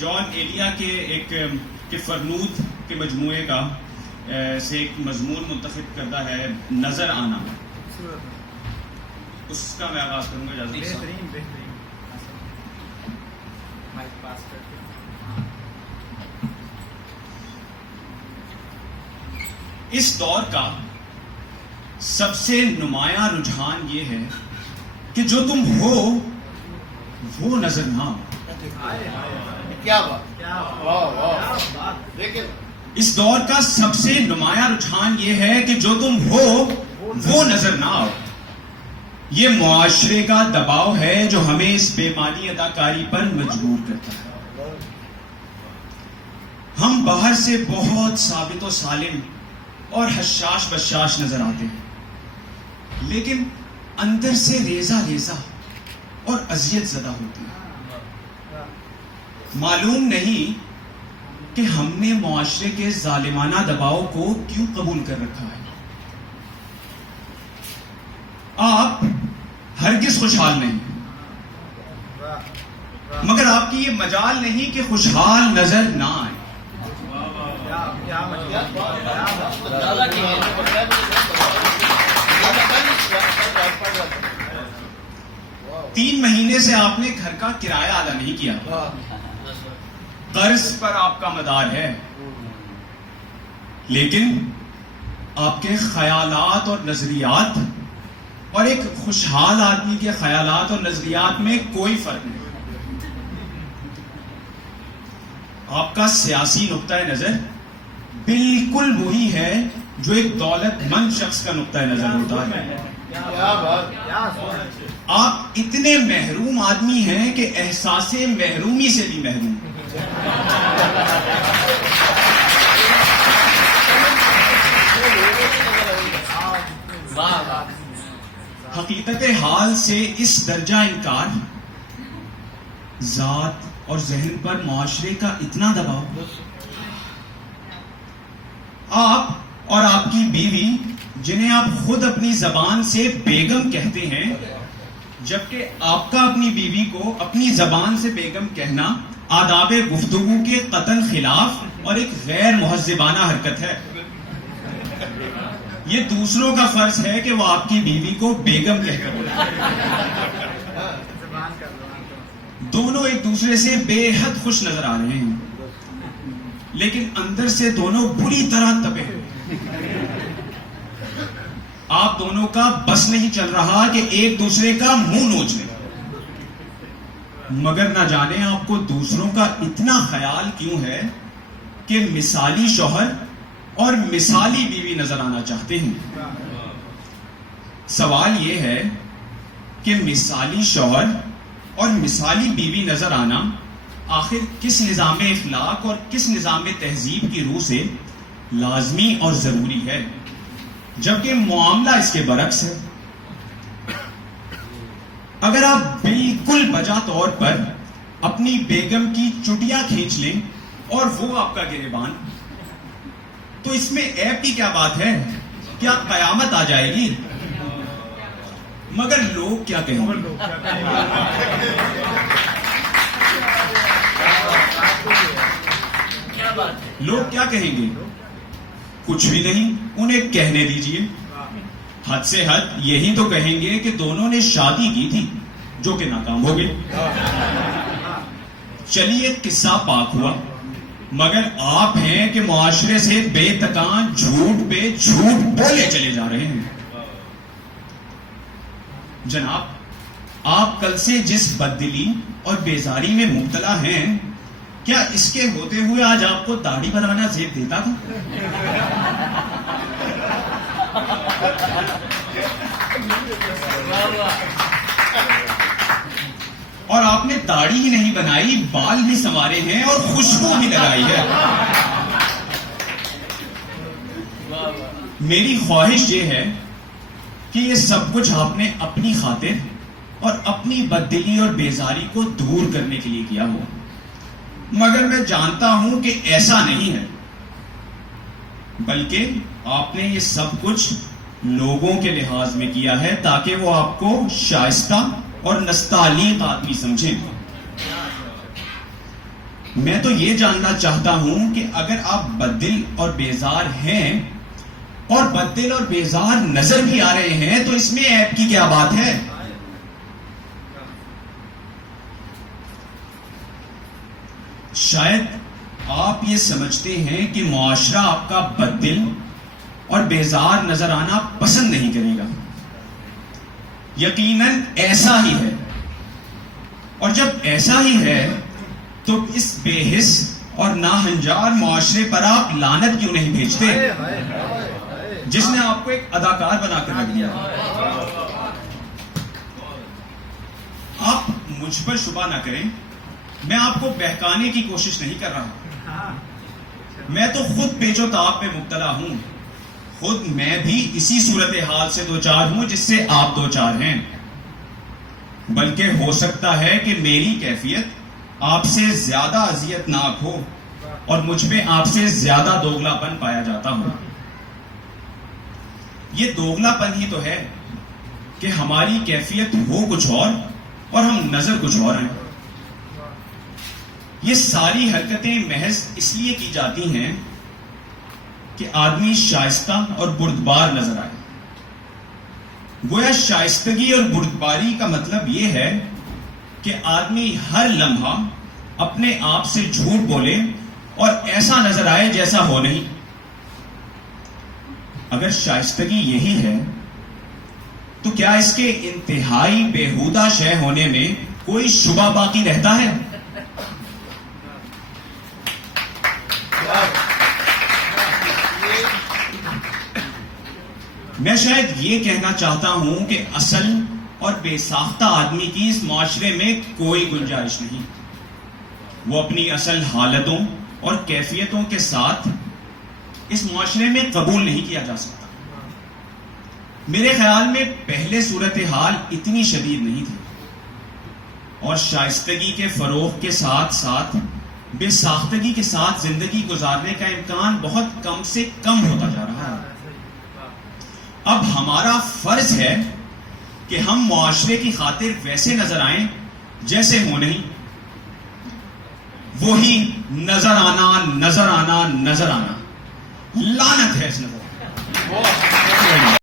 جان ایلیا کے ایک فرنود کے مجموعے کا سے ایک مضمون منتخب کردہ ہے نظر آنا. اس کا میں آغاز کروں گا. اس دور کا سب سے نمایاں رجحان یہ ہے کہ جو تم ہو وہ نظر نہ آؤ. اس دور کا سب سے نمایاں رجحان یہ ہے کہ جو تم ہو وہ نظر نہ آؤ. یہ معاشرے کا دباؤ ہے جو ہمیں اس بے معنی اداکاری پر مجبور کرتا ہے. ہم باہر سے بہت ثابت و سالم اور حشاش بشاش نظر آتے ہیں، لیکن اندر سے ریزہ ریزہ اور اذیت زدہ ہوتے ہیں. معلوم نہیں کہ ہم نے معاشرے کے ظالمانہ دباؤ کو کیوں قبول کر رکھا ہے. آپ ہرگز خوشحال نہیں، مگر آپ کی یہ مجال نہیں کہ خوشحال نظر نہ آئے. 3 مہینے سے آپ نے گھر کا کرایہ ادا نہیں کیا، قرض پر آپ کا مدار ہے، لیکن آپ کے خیالات اور نظریات اور ایک خوشحال آدمی کے خیالات اور نظریات میں کوئی فرق نہیں. آپ کا سیاسی نقطۂ نظر بالکل وہی ہے جو ایک دولت مند شخص کا نقطۂ نظر ہوتا ہے. آپ اتنے محروم آدمی ہیں کہ احساس محرومی سے بھی محروم. حقیقت حال سے اس درجہ انکار، ذات اور ذہن پر معاشرے کا اتنا دباؤ. آپ اور آپ کی بیوی جنہیں آپ خود اپنی زبان سے بیگم کہتے ہیں، جبکہ آپ کا اپنی بیوی کو اپنی زبان سے بیگم کہنا آداب گفتگو کے قطعاً خلاف اور ایک غیر مہذبانہ حرکت ہے. یہ دوسروں کا فرض ہے کہ وہ آپ کی بیوی کو بیگم کہہ کر بولیں. دونوں ایک دوسرے سے بے حد خوش نظر آ رہے ہیں، لیکن اندر سے دونوں بری طرح تپے ہیں. آپ دونوں کا بس نہیں چل رہا کہ ایک دوسرے کا منہ نوچ لیں، مگر نہ جانے آپ کو دوسروں کا اتنا خیال کیوں ہے کہ مثالی شوہر اور مثالی بیوی نظر آنا چاہتے ہیں. سوال یہ ہے کہ مثالی شوہر اور مثالی بیوی نظر آنا آخر کس نظام اخلاق اور کس نظام تہذیب کی روح سے لازمی اور ضروری ہے، جبکہ معاملہ اس کے برعکس ہے. اگر آپ بالکل بجا طور پر اپنی بیگم کی چٹیاں کھینچ لیں اور وہ آپ کا گریبان، تو اس میں عیب کی کیا بات ہے؟ کیا قیامت آ جائے گی؟ مگر لوگ کیا کہیں گے؟ لوگ کیا کہیں گے؟ کچھ بھی نہیں، انہیں کہنے دیجئے. حد سے حد یہی تو کہیں گے کہ دونوں نے شادی کی تھی جو کہ ناکام ہو گئی. چلیے قصہ پاک ہوا، مگر آپ ہیں کہ معاشرے سے بے تکان جھوٹ پہ جھوٹ بولے چلے جا رہے ہیں. جناب، آپ کل سے جس بددلی اور بیزاری میں مبتلا ہیں، کیا اس کے ہوتے ہوئے آج آپ کو داڑھی بنانا زیب دیتا تھا؟ اور آپ نے داڑھی ہی نہیں بنائی، بال بھی سنوارے ہیں اور خوشبو بھی لگائی ہے. میری خواہش یہ ہے کہ یہ سب کچھ آپ نے اپنی خاطر اور اپنی بددلی اور بیزاری کو دور کرنے کے لیے کیا ہو، مگر میں جانتا ہوں کہ ایسا نہیں ہے، بلکہ آپ نے یہ سب کچھ لوگوں کے لحاظ میں کیا ہے تاکہ وہ آپ کو شائستہ اور نستعلیق آدمی سمجھیں. میں تو یہ جاننا چاہتا ہوں کہ اگر آپ بددل اور بیزار ہیں اور بددل اور بیزار نظر بھی آ رہے ہیں تو اس میں عیب کی کیا بات ہے؟ شاید آپ یہ سمجھتے ہیں کہ معاشرہ آپ کا بددل اور بیزار نظر آنا پسند نہیں کرے گا. یقیناً ایسا ہی ہے، اور جب ایسا ہی ہے تو اس بے حس اور ناہنجار معاشرے پر آپ لعنت کیوں نہیں بھیجتے جس نے آپ کو ایک اداکار بنا کر رکھ دیا؟ آپ مجھ پر شبہ نہ کریں، میں آپ کو بہکانے کی کوشش نہیں کر رہا. میں تو خود پیچ و تاب میں مبتلا ہوں. خود میں بھی اسی صورتحال سے دوچار ہوں جس سے آپ دوچار ہیں. بلکہ ہو سکتا ہے کہ میری کیفیت آپ سے زیادہ اذیت ناک ہو اور مجھ پہ آپ سے زیادہ دوگلا پن پایا جاتا ہو. یہ دوگلا پن ہی تو ہے کہ ہماری کیفیت ہو کچھ اور ہم نظر کچھ اور ہیں. یہ ساری حرکتیں محض اس لیے کی جاتی ہیں کہ آدمی شائستہ اور بردبار نظر آئے. گویا شائستگی اور بردباری کا مطلب یہ ہے کہ آدمی ہر لمحہ اپنے آپ سے جھوٹ بولے اور ایسا نظر آئے جیسا ہو نہیں. اگر شائستگی یہی ہے تو کیا اس کے انتہائی بےہودہ شے ہونے میں کوئی شبہ باقی رہتا ہے؟ میں شاید یہ کہنا چاہتا ہوں کہ اصل اور بے ساختہ آدمی کی اس معاشرے میں کوئی گنجائش نہیں. وہ اپنی اصل حالتوں اور کیفیتوں کے ساتھ اس معاشرے میں قبول نہیں کیا جا سکتا. میرے خیال میں پہلے صورتحال اتنی شدید نہیں تھی، اور شائستگی کے فروغ کے ساتھ ساتھ بے ساختگی کے ساتھ زندگی گزارنے کا امکان بہت کم سے کم ہوتا جا رہا ہے. اب ہمارا فرض ہے کہ ہم معاشرے کی خاطر ویسے نظر آئیں جیسے ہو نہیں. وہی نظر آنا نظر آنا نظر آنا، لعنت ہے اس نظر.